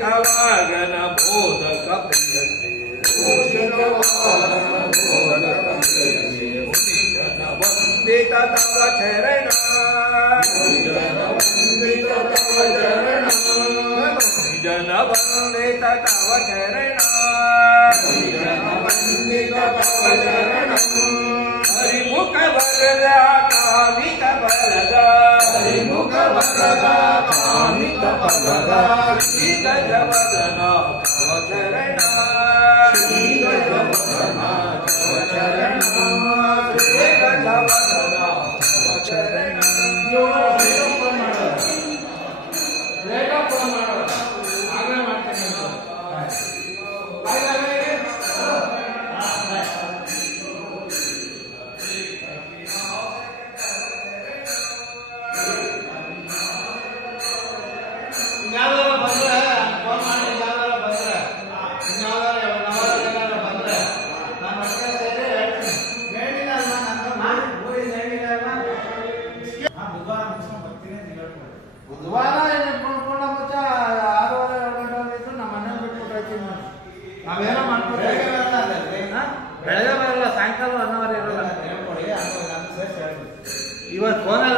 ಕವಾಗನ ಬೋಧಕ ವಂದಿತ ತವ ಚರಣ ಜನ ವಂದಿತ ತವ ಚರಣ ಹರಿಮುಖ ವರದ ಕಾಮಿತ ಬಲದ ಹರಿಮುಖ ವರದ ಕಾಮಿತ ಬಲದ ಶ್ರೀ ಗಜವದನ ತವ ಚರಣ ಶ್ರೀ ಗಜವದನ ತವ ಚರಣ ಶ್ರೀ ಗಜವದನ ತವ ಚರಣ ಬುಧವಾರ ನೋಡ್ಕೊಂಡ ಮಚ್ಚ 6:30 7 ನಮ್ಮ ಮನೆ ಬಿಟ್ಬಿಟ್ಟು ಹೋಗ್ತೀವಿ ನಾವೇನೋ ಮಾಡ್ಕೊಂಡು ಬೆಳಗ್ಗೆ ಬರಲ್ಲ ಸಾಯಂಕಾಲ 1 ಅವರ್ ಇರಲ್ಲ ಇವತ್ತು ಫೋನಲ್ಲಿ